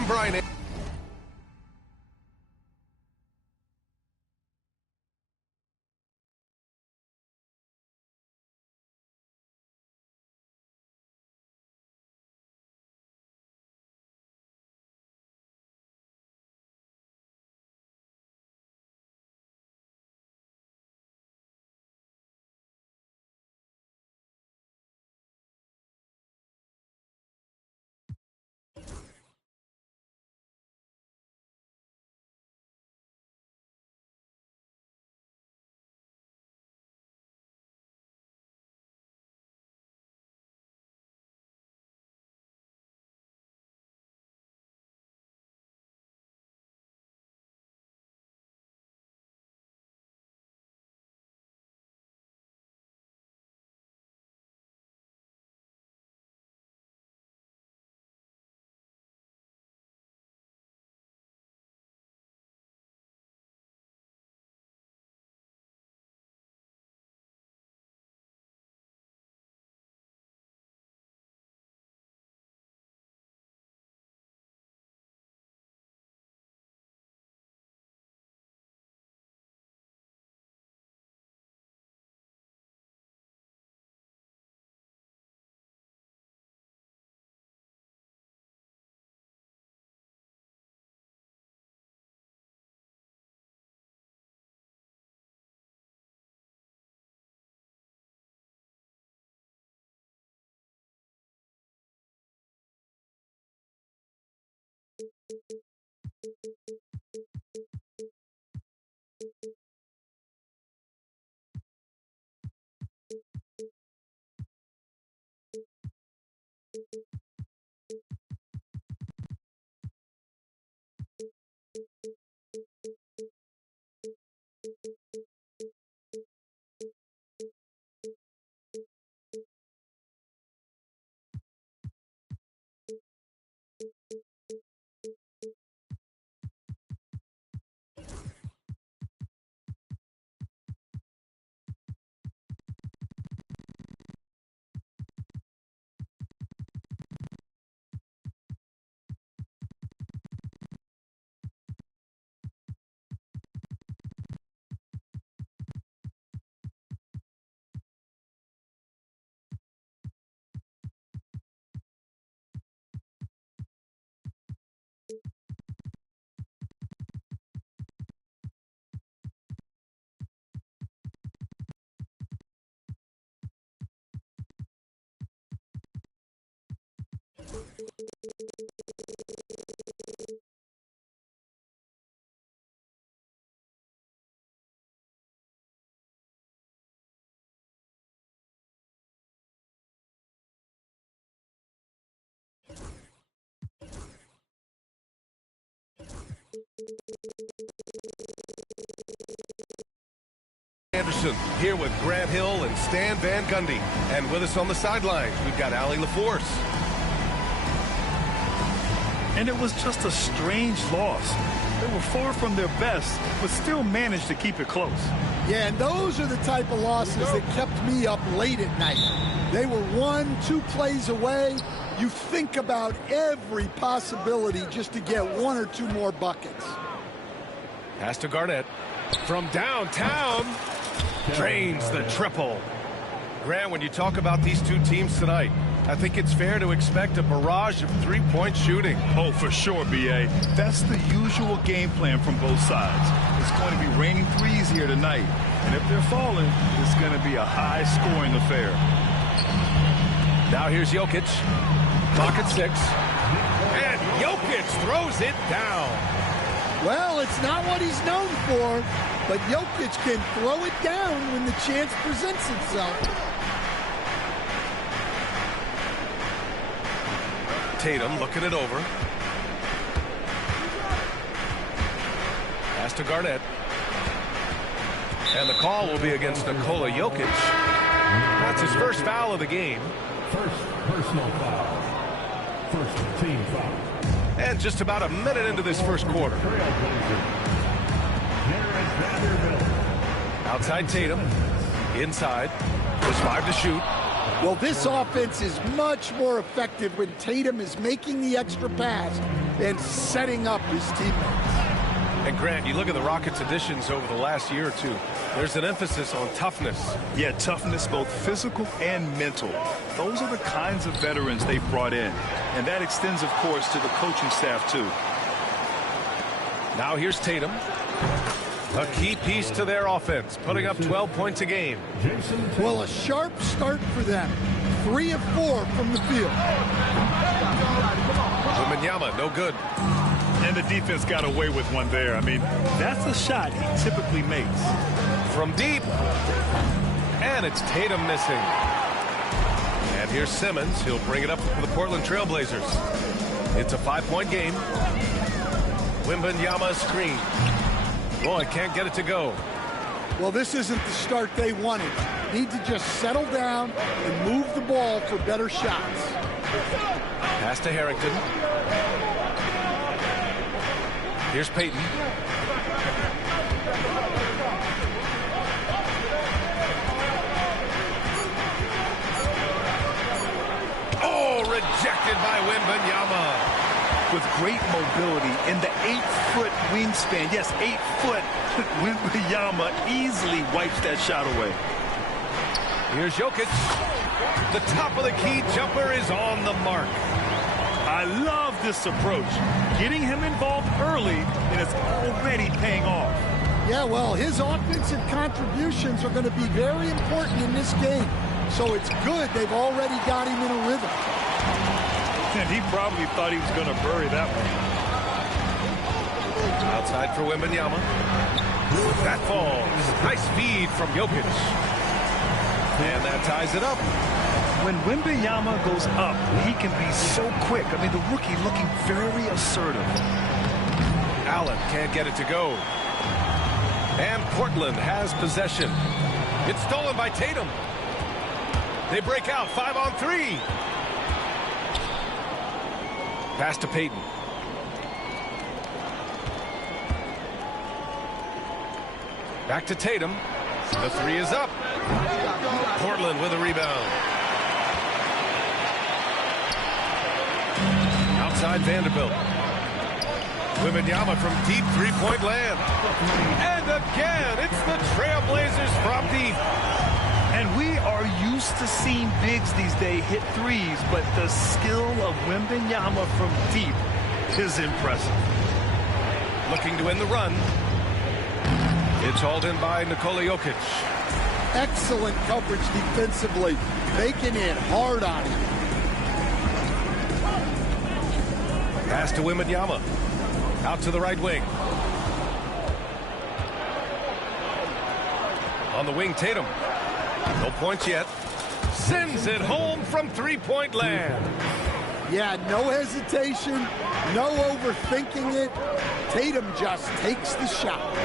I'm Brian. Anderson here with Grant Hill and Stan Van Gundy. And with us on the sidelines, we've got Allie LaForce. And it was just a strange loss. They were far from their best, but still managed to keep it close. Yeah, and those are the type of losses that kept me up late at night. They were 1-2 plays away. You think about every possibility just to get 1 or 2 more buckets. Pass to Garnett. From downtown, drains the triple. Grant, when you talk about these two teams tonight, I think it's fair to expect a barrage of three-point shooting. Oh, for sure, B.A. That's the usual game plan from both sides. It's going to be raining threes here tonight. And if they're falling, it's going to be be a high-scoring affair. Now here's Jokic. Clock at 6. And Jokic throws it down. Well, it's not what he's known for, but Jokic can throw it down when the chance presents itself. Tatum looking it over. Pass to Garnett. And the call will be against Nikola Jokic. That's his first foul of the game. First personal foul. First team foul. And just about a minute into this first quarter. Outside Tatum. Inside. There's 5 to shoot. Well, this offense is much more effective when Tatum is making the extra pass and setting up his teammates. And Grant, you look at the Rockets' additions over the last year or two. There's an emphasis on toughness. Yeah, toughness, both physical and mental. Those are the kinds of veterans they've brought in. And that extends, of course, to the coaching staff, too. Now here's Tatum. A key piece to their offense, putting up 12 points a game. Well, a sharp start for them. 3 of 4 from the field. Wembanyama, no good. And the defense got away with one there. I mean, that's the shot he typically makes. From deep. And it's Tatum missing. And here's Simmons. He'll bring it up for the Portland Trailblazers. It's a 5-point game. Wembanyama screen. Boy, can't get it to go. Well, this isn't the start they wanted. Need to just settle down and move the ball for better shots. Pass to Harrington. Here's Payton. Oh, rejected by Wembanyama. With great mobility in the 8-foot wingspan. Yes, 8 foot. Wembanyama easily wipes that shot away. Here's Jokic. The top of the key jumper is on the mark. I love this approach. Getting him involved early, and it's already paying off. Yeah, well, his offensive contributions are going to be very important in this game. So it's good they've already got him in a rhythm. And he probably thought he was going to bury that one. Outside for Wembanyama. That falls. Nice feed from Jokic. And that ties it up. When Wembanyama goes up, he can be so quick. I mean, the rookie looking very assertive. Allen can't get it to go. And Portland has possession. It's stolen by Tatum. They break out 5-on-3. Pass to Payton. Back to Tatum. The 3 is up. Portland with a rebound. Outside Vanderbilt. Wembanyama from deep 3-point land. And again, it's the Trailblazers from deep. And we are used to seeing bigs these days hit threes, but the skill of Wembanyama from deep is impressive. Looking to end the run. It's hauled in by Nikola Jokic. Excellent coverage defensively, making it hard on him. Pass to Wembanyama. Out to the right wing. On the wing, Tatum. No points yet. Sends it home from 3-point land. Yeah, no hesitation, no overthinking it. Tatum just takes the shot.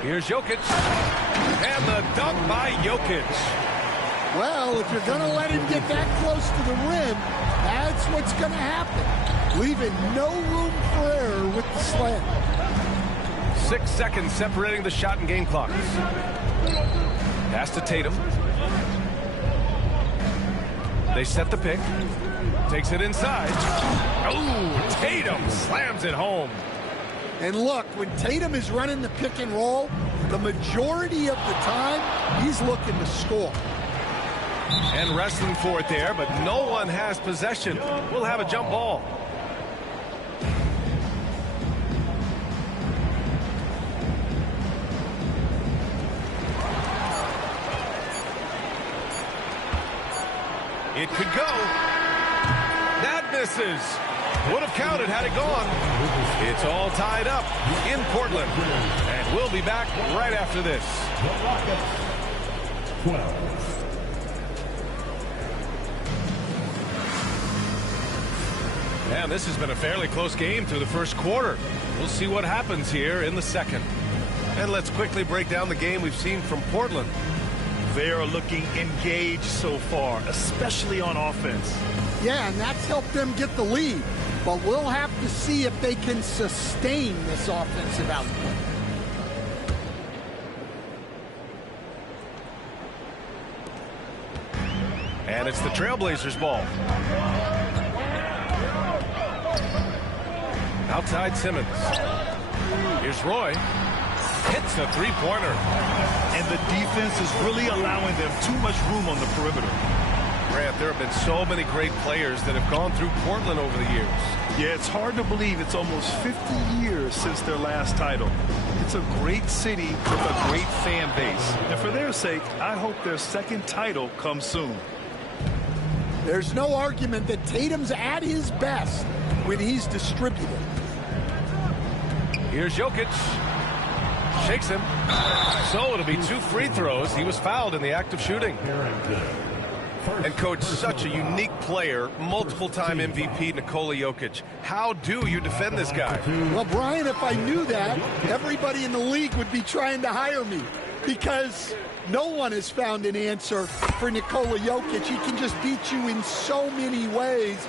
Here's Jokic. And the dunk by Jokic. Well, if you're going to let him get that close to the rim, that's what's going to happen. Leaving no room for error with the slam. 6 seconds separating the shot and game clocks. Pass to Tatum. They set the pick. Takes it inside. Oh, Tatum slams it home. And look, when Tatum is running the pick and roll, the majority of the time, he's looking to score. And wrestling for it there, but no one has possession. We'll have a jump ball. It could go. That misses. Would have counted had it gone. It's all tied up in Portland. And we'll be back right after this. The Rockets, 12. And this has been a fairly close game through the first quarter. We'll see what happens here in the second. And let's quickly break down the game we've seen from Portland. They are looking engaged so far, especially on offense. Yeah, and that's helped them get the lead. But we'll have to see if they can sustain this offensive output. And it's the Trailblazers' ball. Outside Simmons. Here's Roy. Hits the three-pointer. And the defense is really allowing them too much room on the perimeter. Grant, there have been so many great players that have gone through Portland over the years. Yeah, it's hard to believe it's almost 50 years since their last title. It's a great city with a great fan base. And for their sake, I hope their second title comes soon. There's no argument that Tatum's at his best when he's distributed. Here's Jokic. Shakes him. So it'll be 2 free throws. He was fouled in the act of shooting. And coach, such a unique player, multiple-time MVP Nikola Jokic. How do you defend this guy? Well, Brian, if I knew that, everybody in the league would be trying to hire me because no one has found an answer for Nikola Jokic. He can just beat you in so many ways.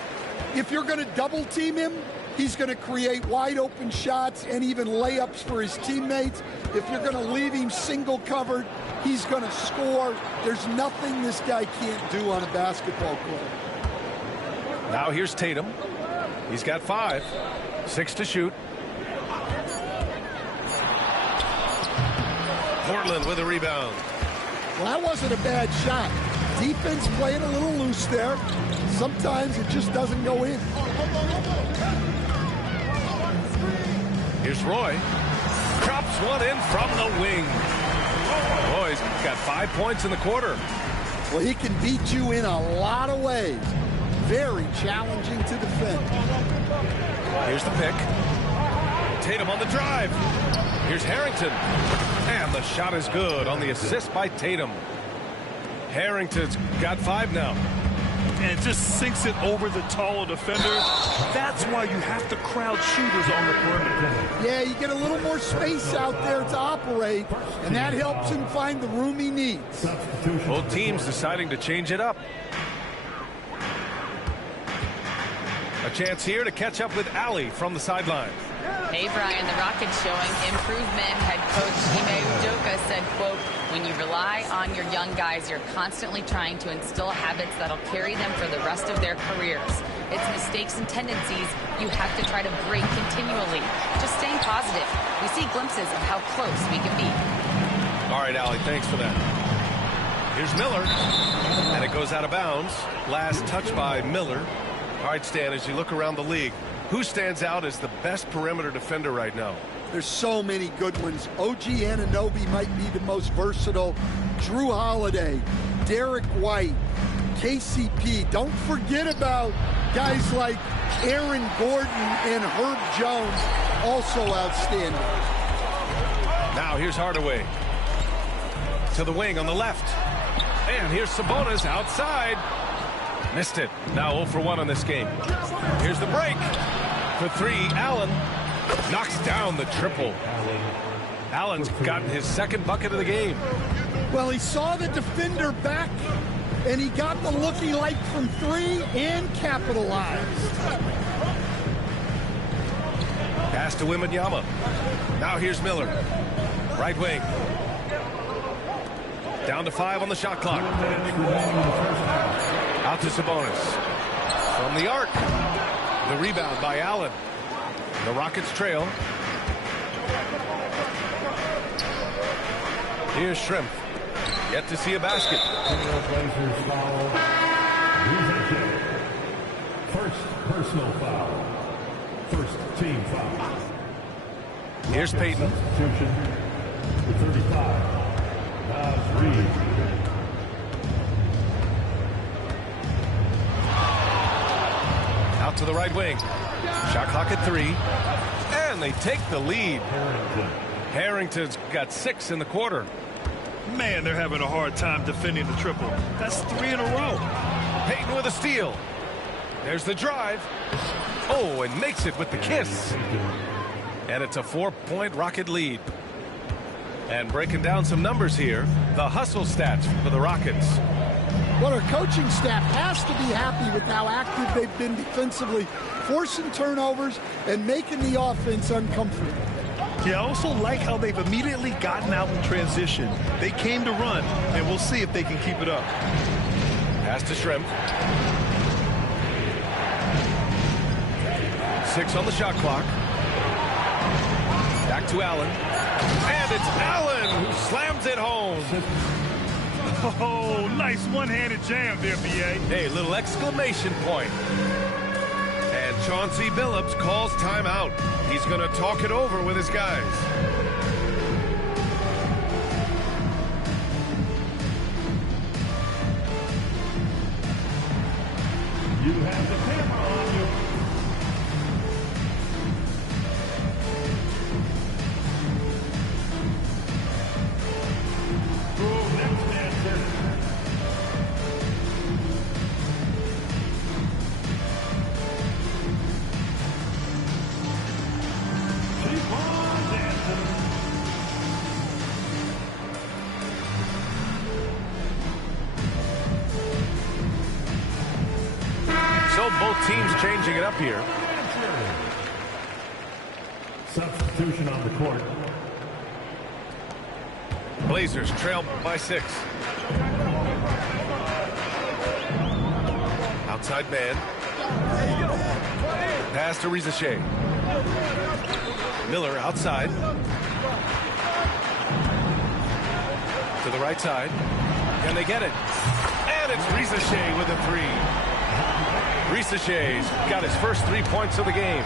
If you're going to double-team him, he's going to create wide-open shots and even layups for his teammates. If you're going to leave him single-covered, he's going to score. There's nothing this guy can't do on a basketball court. Now here's Tatum. He's got 5. 6 to shoot. Portland with a rebound. Well, that wasn't a bad shot. Defense playing a little loose there. Sometimes it just doesn't go in. Here's Roy. Drops one in from the wing. Roy's got 5 points in the quarter. Well, he can beat you in a lot of ways. Very challenging to defend. Here's the pick. Tatum on the drive. Here's Harrington. And the shot is good on the assist by Tatum. Harrington's got 5 now. And it just sinks it over the taller defender. That's why you have to crowd shooters on the perimeter. Yeah, you get a little more space out there to operate, and that helps him find the room he needs. Both teams deciding to change it up. A chance here to catch up with Allie from the sideline. Hey, Brian, the Rockets showing improvement. Head coach Ime Udoka said, quote, when you rely on your young guys, you're constantly trying to instill habits that'll carry them for the rest of their careers. It's mistakes and tendencies you have to try to break continually. Just staying positive. We see glimpses of how close we can be. All right, Allie, thanks for that. Here's Miller, and it goes out of bounds. Last touch by Miller. All right, Stan, as you look around the league, who stands out as the best perimeter defender right now? There's so many good ones. OG Anunoby might be the most versatile. Drew Holiday, Derek White, KCP. Don't forget about guys like Aaron Gordon and Herb Jones, also outstanding. Now here's Hardaway. To the wing on the left. And here's Sabonis outside. Missed it. Now 0 for 1 on this game. Here's the break. For 3, Allen knocks down the triple. Allen's gotten his second bucket of the game. Well, he saw the defender back, and he got the look he liked from 3 and capitalized. Pass to Wembanyama. Now here's Miller. Right wing. Down to 5 on the shot clock. Out to Sabonis. From the arc. The rebound by Allen. The Rockets trail. Here's Shrimp. Yet to see a basket. First personal foul. First team foul. Here's Payton. Substitution. The 35. Naz Reid. to the right wing. Shot clock at 3. And they take the lead. Harrington's got 6 in the quarter. Man, they're having a hard time defending the triple. That's 3 in a row. Payton with a steal. There's the drive. Oh, and makes it with the kiss. And it's a 4-point Rocket lead. And breaking down some numbers here, the hustle stats for the Rockets. Well, our coaching staff has to be happy with how active they've been defensively, forcing turnovers and making the offense uncomfortable. Yeah, I also like how they've immediately gotten out in transition. They came to run, and we'll see if they can keep it up. Pass to Shrimp. 6 on the shot clock. Back to Allen. And it's Allen who slams it home. Oh, nice one-handed jam there, B.A. Hey, little exclamation point. And Chauncey Billups calls timeout. He's going to talk it over with his guys. You have the camera on you. Next dancer. Keep on dancing. So both teams changing it up here. Substitution on the court. Blazers trail by 6. Outside man. Pass to Risa Shea. Miller outside. To the right side. Can they get it? And it's Risa Shea with a 3. Risa Shea's got his first 3 points of the game.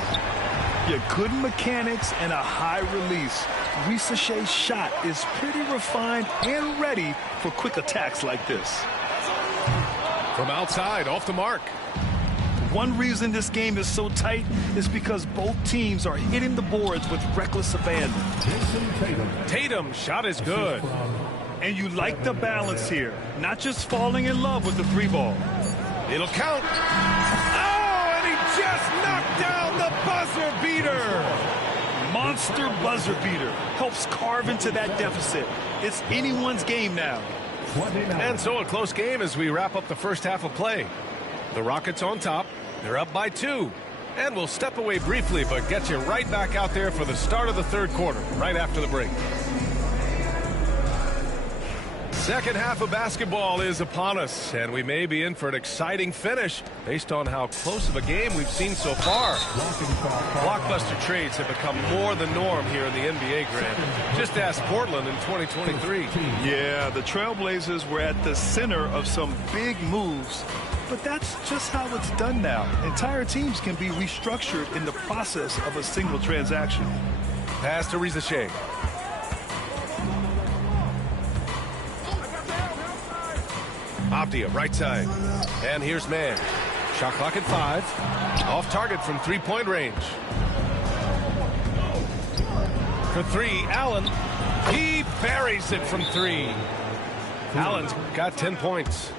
Yeah, good mechanics and a high release. Risa Shea's shot is pretty refined and ready for quick attacks like this. From outside, off the mark. One reason this game is so tight is because both teams are hitting the boards with reckless abandon. Tatum shot is good. And you like the balance here, not just falling in love with the 3-ball. It'll count. Oh, and he just knocked down the buzzer beater. Monster buzzer beater helps carve into that deficit. It's anyone's game now. And so a close game as we wrap up the first half of play. The Rockets on top. They're up by 2. And we'll step away briefly, but get you right back out there for the start of the third quarter, right after the break. Second half of basketball is upon us, and we may be in for an exciting finish based on how close of a game we've seen so far. Blockbuster trades have become more the norm here in the NBA, Grant. Just ask Portland in 2023. Yeah, the Trailblazers were at the center of some big moves, but that's just how it's done now. Entire teams can be restructured in the process of a single transaction. Pass to Risa Shea. Avdia, right side. And here's Mann. Shot clock at 5. Off target from 3-point range. For 3, Allen. He buries it from 3. Allen's got 10 points.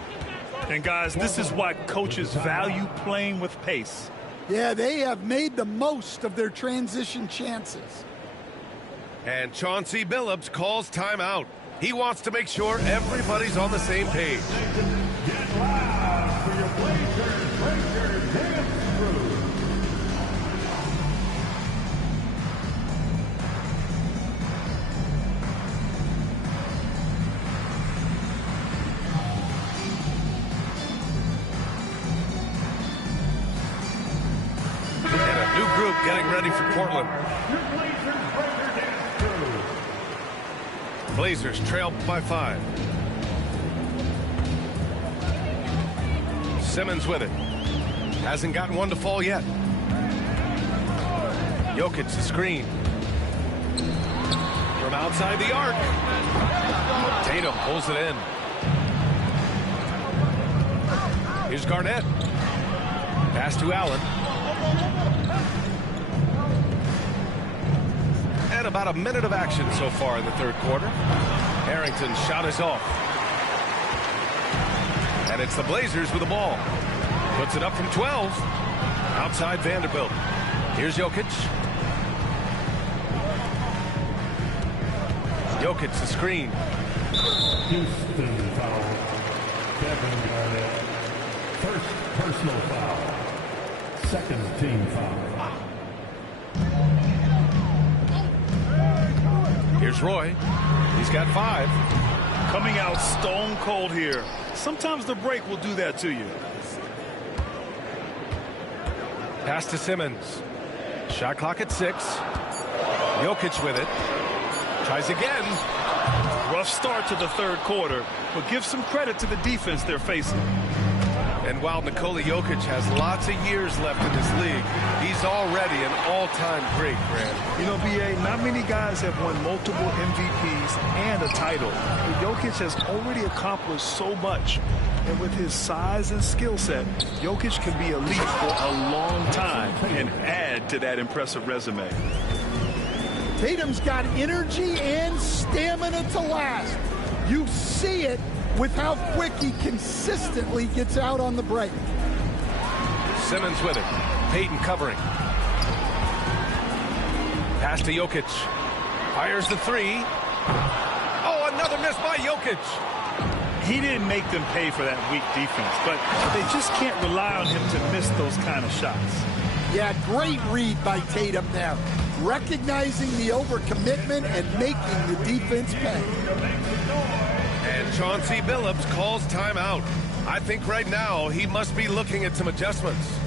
And guys, this is why coaches value playing with pace. Yeah, they have made the most of their transition chances. And Chauncey Billups calls timeout. He wants to make sure everybody's on the same page. Get loud for your Blazers dance crew. And a new group getting ready for Portland. Blazers trail by 5. Simmons with it. Hasn't gotten one to fall yet. Jokic the screen. From outside the arc. Tatum pulls it in. Here's Garnett. Pass to Allen. And about a minute of action so far in the third quarter. Harrington's shot is off. And it's the Blazers with the ball. Puts it up from 12. Outside Vanderbilt. Here's Jokic. Jokic the screen. Houston foul. Kevin Garnett. First personal foul. Second team foul. Here's Roy. He's got 5. Coming out stone cold here. Sometimes the break will do that to you. Pass to Simmons. Shot clock at 6. Jokic with it. Tries again. Rough start to the third quarter, but give some credit to the defense they're facing. And while Nikola Jokic has lots of years left in this league, he's already an all-time great, Grant. You know, B.A., not many guys have won multiple MVPs and a title. But Jokic has already accomplished so much. And with his size and skill set, Jokic can be elite for a long time and add to that impressive resume. Tatum's got energy and stamina to last. You see it with how quick he consistently gets out on the break. Simmons with it. Payton covering. Pass to Jokic. Fires the 3. Oh, another miss by Jokic. He didn't make them pay for that weak defense, but they just can't rely on him to miss those kind of shots. Yeah, great read by Tatum there. Recognizing the overcommitment and making the defense pay. And Chauncey Billups calls timeout. I think right now he must be looking at some adjustments.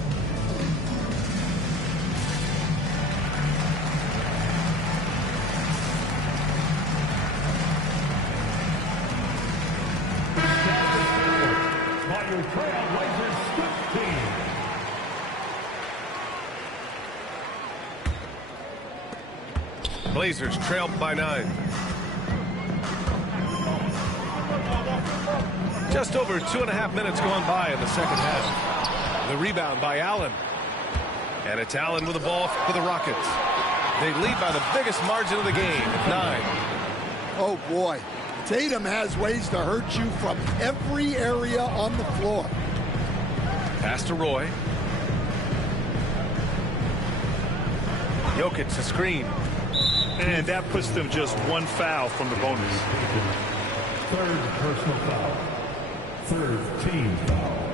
By your Trailblazers Swift team. Blazers trailed by 9. Just over 2.5 minutes gone by in the second half. The rebound by Allen. And it's Allen with the ball for the Rockets. They lead by the biggest margin of the game, 9. Oh, boy. Tatum has ways to hurt you from every area on the floor. Pass to Roy. Jokic a screen. And that puts them just one foul from the bonus. Third personal foul. Third team foul.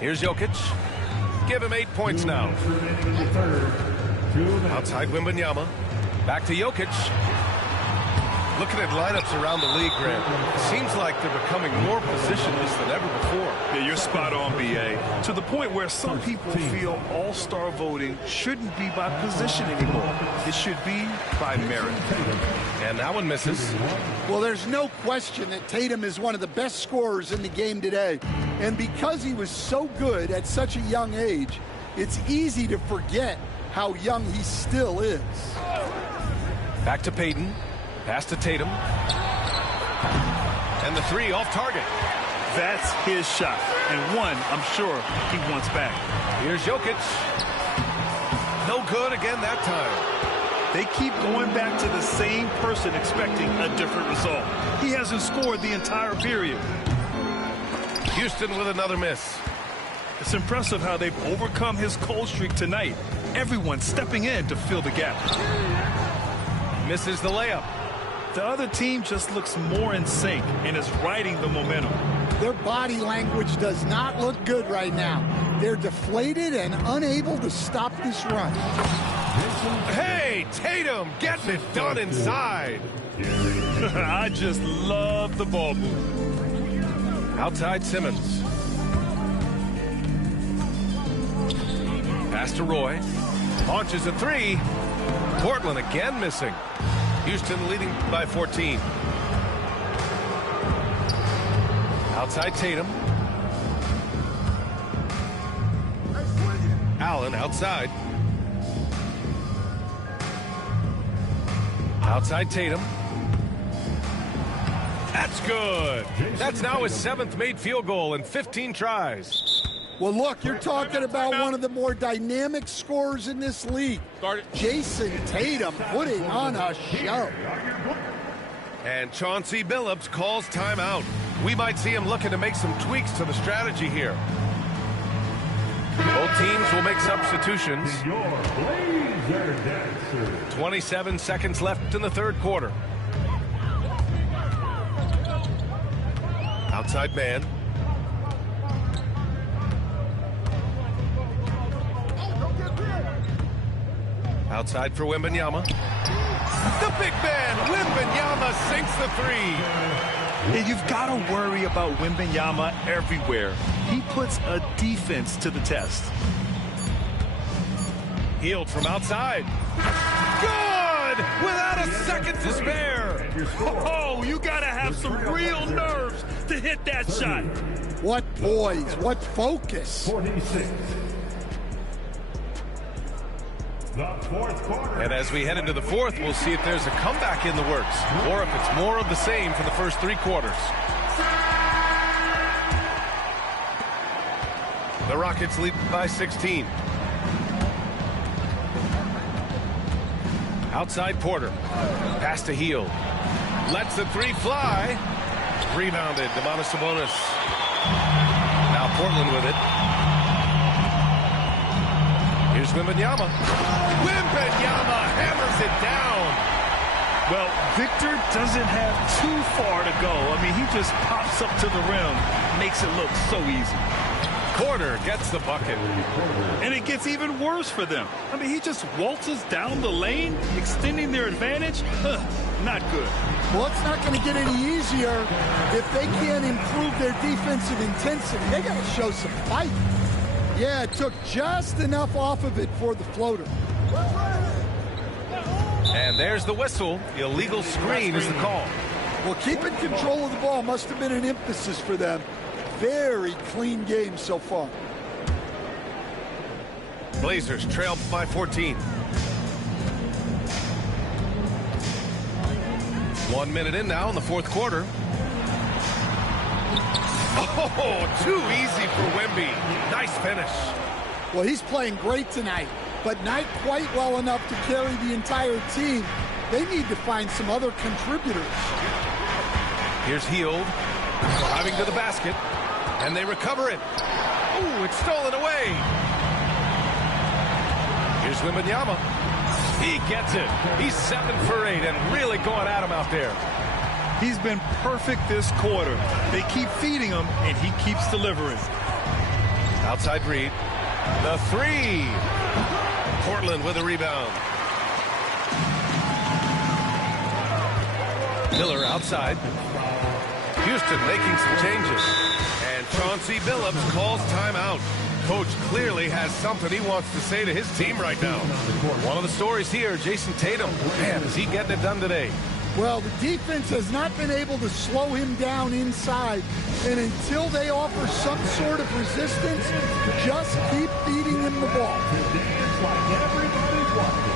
Here's Jokic. Give him 8 points now. Outside Wembanyama. Back to Jokic. Looking at lineups around the league, Grant, it seems like they're becoming more positionless than ever before. Yeah, you're spot on, B.A. To the point where some people feel all-star voting shouldn't be by position anymore. It should be by merit. And that one misses. Well, there's no question that Tatum is one of the best scorers in the game today. And because he was so good at such a young age, it's easy to forget how young he still is. Back to Payton. Pass to Tatum. And the 3 off target. That's his shot. And one, I'm sure, he wants back. Here's Jokic. No good again that time. They keep going back to the same person expecting a different result. He hasn't scored the entire period. Houston with another miss. It's impressive how they've overcome his cold streak tonight. Everyone stepping in to fill the gap. Misses the layup. The other team just looks more in sync and is riding the momentum. Their body language does not look good right now. They're deflated and unable to stop this run. Hey, Tatum, getting it done inside. I just love the ball move. Outside Simmons. Pass to Roy. Launches a 3. Portland again missing. Houston leading by 14. Outside Tatum. Allen outside. Outside Tatum. That's good. That's now his 7th made field goal in 15 tries. Well, look, you're talking about one of the more dynamic scorers in this league. Jason Tatum putting on a show. And Chauncey Billups calls timeout. We might see him looking to make some tweaks to the strategy here. Both teams will make substitutions. 27 seconds left in the third quarter. Outside man. Outside for Wembanyama. The big man, Wembanyama, sinks the three. And you've got to worry about Wembanyama everywhere. He puts a defense to the test. Healed from outside. Good! Without a second to spare. Oh, you got to have some real nerves to hit that shot. What poise, what focus. 46. The fourth quarter. And as we head into the fourth, we'll see if there's a comeback in the works or if it's more of the same for the first three quarters. The Rockets lead by 16. Outside Porter. Pass to Hield. Lets the three fly. Rebounded. Domantas Sabonis. Now Portland with it. Here's Wembanyama. Wembanyama hammers it down. Well, Victor doesn't have too far to go. I mean, he just pops up to the rim, makes it look so easy. Porter gets the bucket. And it gets even worse for them. I mean, he just waltzes down the lane, extending their advantage. Not good. Well, it's not going to get any easier if they can't improve their defensive intensity. They got to show some fight. Yeah, it took just enough off of it for the floater. And there's the whistle. Illegal screen is the call. Well, keeping control of the ball must have been an emphasis for them. Very clean game so far. Blazers trail by 14. 1 minute in now in the fourth quarter. Oh, too easy for Wemby. Nice finish. Well, he's playing great tonight, but not quite well enough to carry the entire team. They need to find some other contributors. Here's Hield, driving to the basket, and they recover it. Ooh, it's stolen away. Here's Wembanyama. He gets it. He's 7 for 8 and really going at him out there. He's been perfect this quarter. They keep feeding him, and he keeps delivering. Outside Reed. The three. Portland with a rebound. Miller outside. Houston making some changes. And Chauncey Billups calls timeout. Coach clearly has something he wants to say to his team right now. One of the stories here, Jason Tatum. Man, is he getting it done today? Well, the defense has not been able to slow him down inside. And until they offer some sort of resistance, just keep feeding him the ball. Dance like everybody's watching.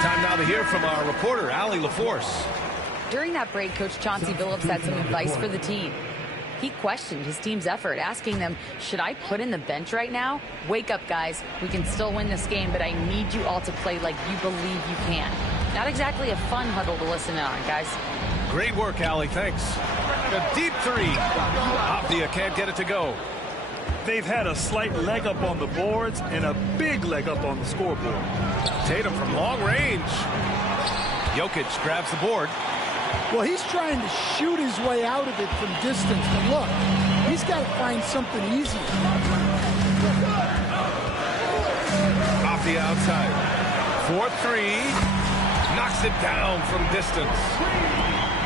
Time now to hear from our reporter, Allie LaForce. During that break, Coach Chauncey Billups had some advice for the team. He questioned his team's effort, asking them, should I put in the bench right now? Wake up, guys. We can still win this game, but I need you all to play like you believe you can. Not exactly a fun huddle to listen in on, guys. Great work, Allie. Thanks. A deep three. Avdia can't get it to go. They've had a slight leg up on the boards and a big leg up on the scoreboard. Tatum from long range. Jokic grabs the board. Well, he's trying to shoot his way out of it from distance. But look, he's got to find something easy. Off the outside. 4-3. Knocks it down from distance.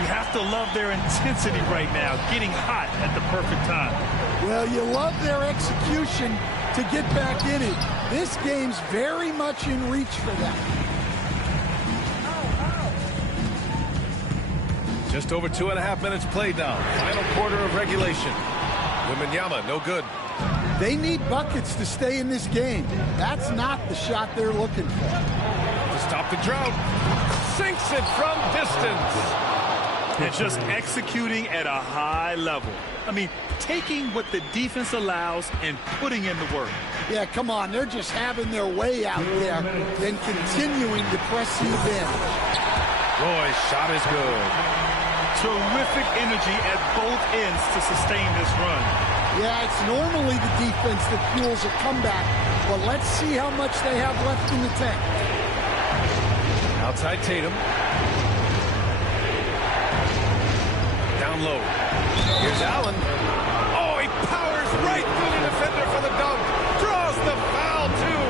You have to love their intensity right now, getting hot at the perfect time. Well, you love their execution to get back in it. This game's very much in reach for them. Just over 2.5 minutes played now. Final quarter of regulation. Wembanyama, no good. They need buckets to stay in this game. That's not the shot they're looking for. To stop the drought. Sinks it from distance. And just executing at a high level. I mean, taking what the defense allows and putting in the work. Yeah, come on. They're just having their way out there and continuing to press the advantage. Roy's shot is good. Terrific energy at both ends to sustain this run. Yeah, it's normally the defense that fuels a comeback, but let's see how much they have left in the tank. Outside Tatum. Down low. Here's Allen. Oh, he powers right through the defender for the dunk. Draws the foul, too.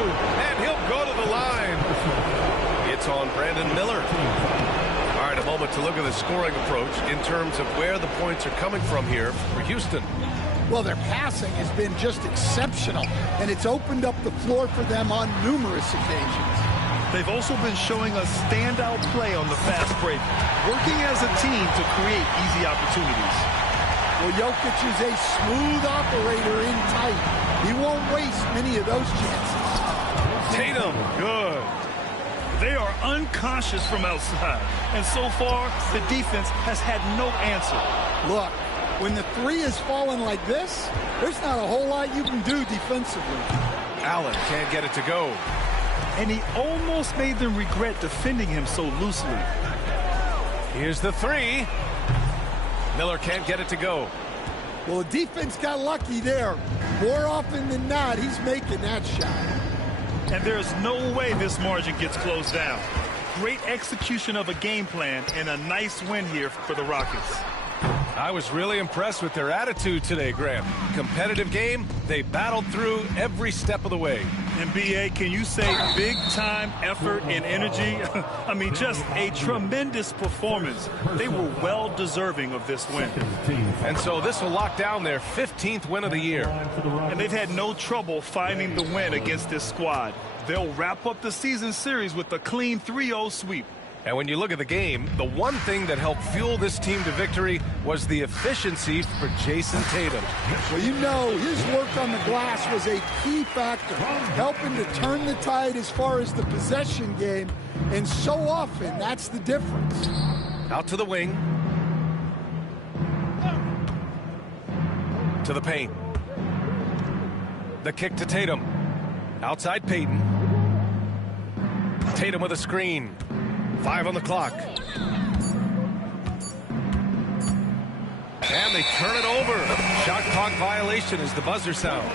And he'll go to the line. It's on Brandon Miller. All right, a moment to look at the scoring approach in terms of where the points are coming from here for Houston. Well, their passing has been just exceptional, and it's opened up the floor for them on numerous occasions. They've also been showing a standout play on the fast break, working as a team to create easy opportunities. Well, Jokic is a smooth operator in tight. He won't waste many of those chances. Tatum, good. They are unconscious from outside, and so far, the defense has had no answer. Look, when the three is falling like this, there's not a whole lot you can do defensively. Allen can't get it to go. And he almost made them regret defending him so loosely. Here's the three. Miller can't get it to go. Well, the defense got lucky there. More often than not, he's making that shot. And there's no way this margin gets closed down. Great execution of a game plan and a nice win here for the Rockets. I was really impressed with their attitude today, Graham. Competitive game, they battled through every step of the way. And B.A., can you say big-time effort and energy? I mean, just a tremendous performance. They were well-deserving of this win. And so this will lock down their 15th win of the year. And they've had no trouble finding the win against this squad. They'll wrap up the season series with a clean 3-0 sweep. And when you look at the game, the one thing that helped fuel this team to victory was the efficiency for Jason Tatum. Well, you know, his work on the glass was a key factor, helping to turn the tide as far as the possession game, and so often that's the difference. Out to the wing. To the paint. The kick to Tatum. Outside Payton. Tatum with a screen. 5 on the clock. And they turn it over. Shot clock violation as the buzzer sounds.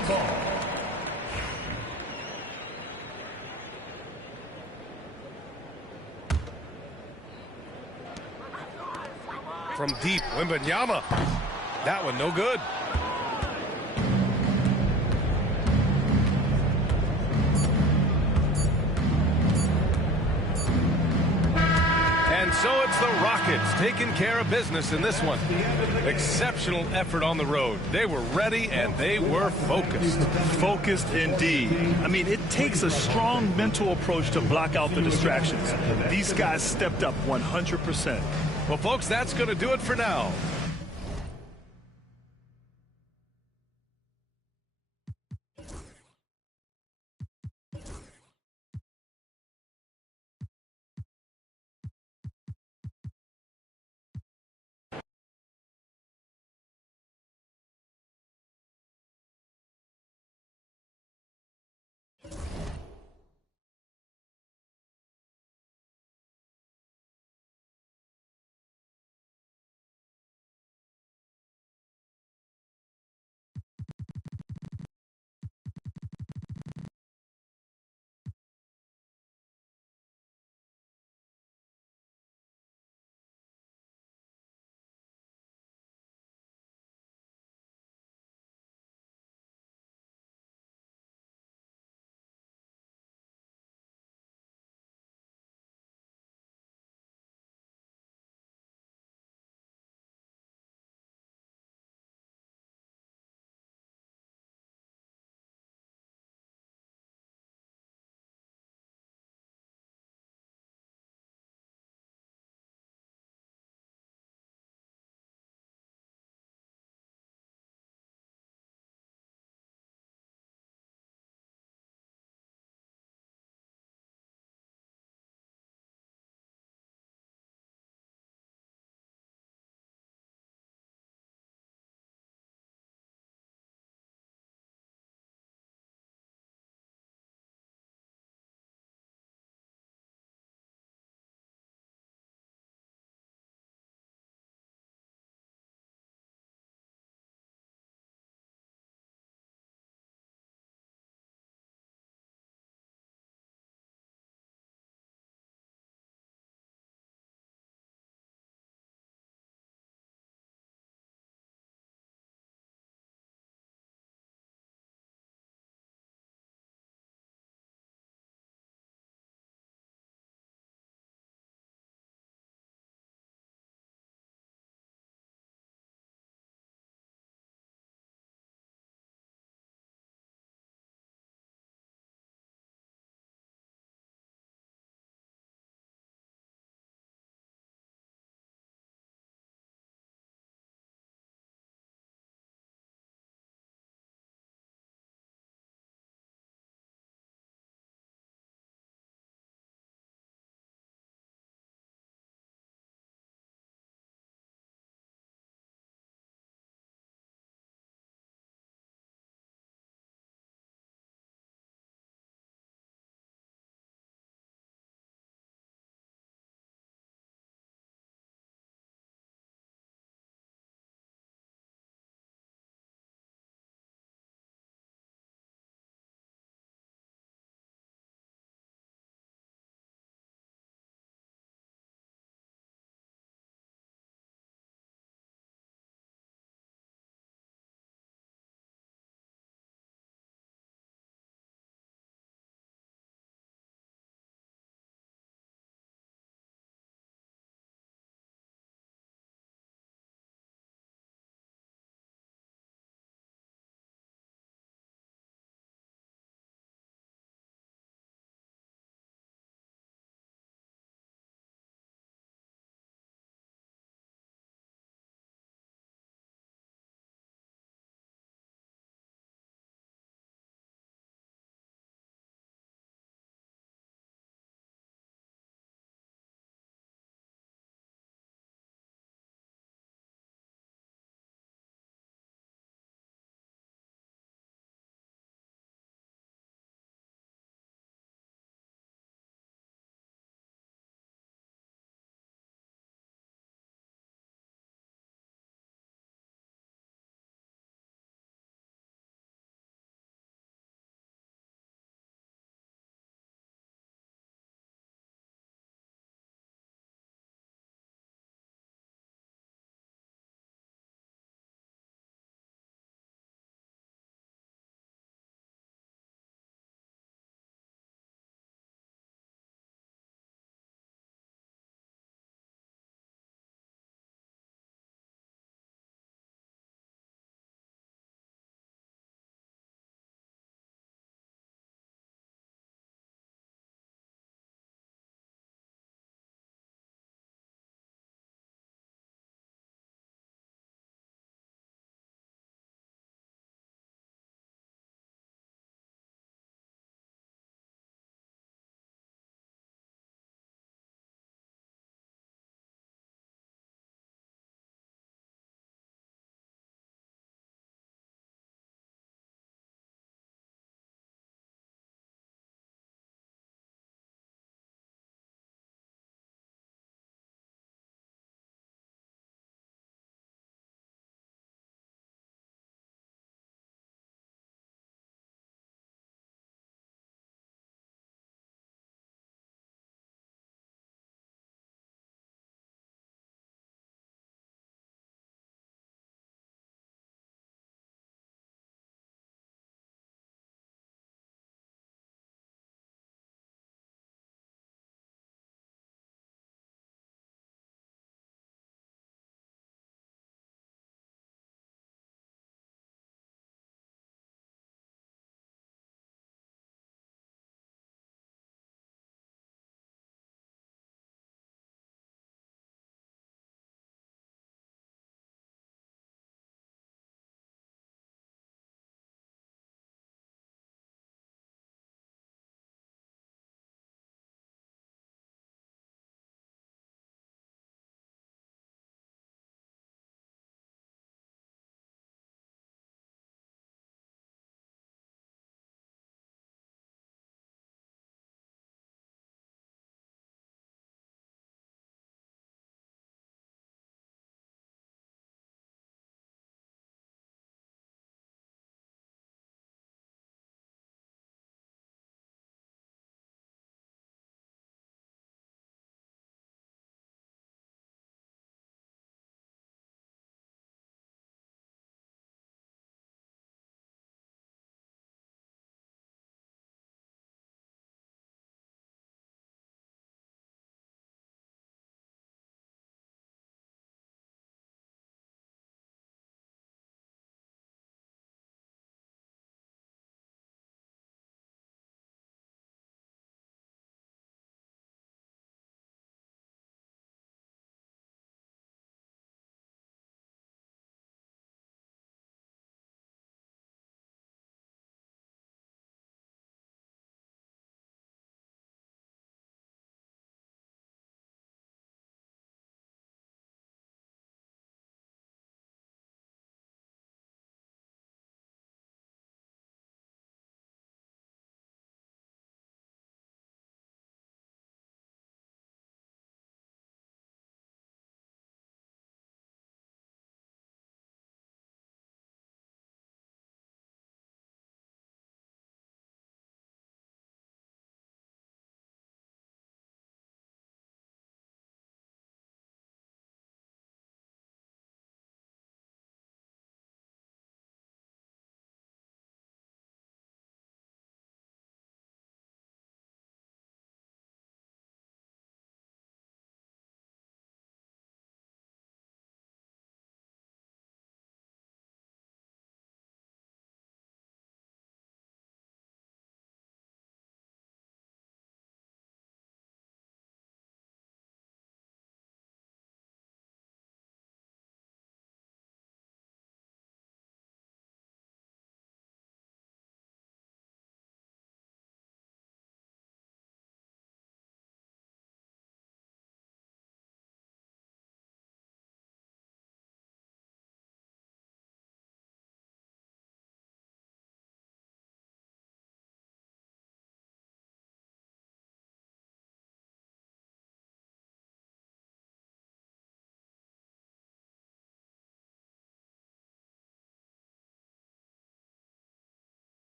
From deep, Wembanyama. That one no good. And so it's the Rockets taking care of business in this one. Exceptional effort on the road. They were ready and they were focused. Focused indeed. I mean, it takes a strong mental approach to block out the distractions. These guys stepped up 100%. Well, folks, that's going to do it for now.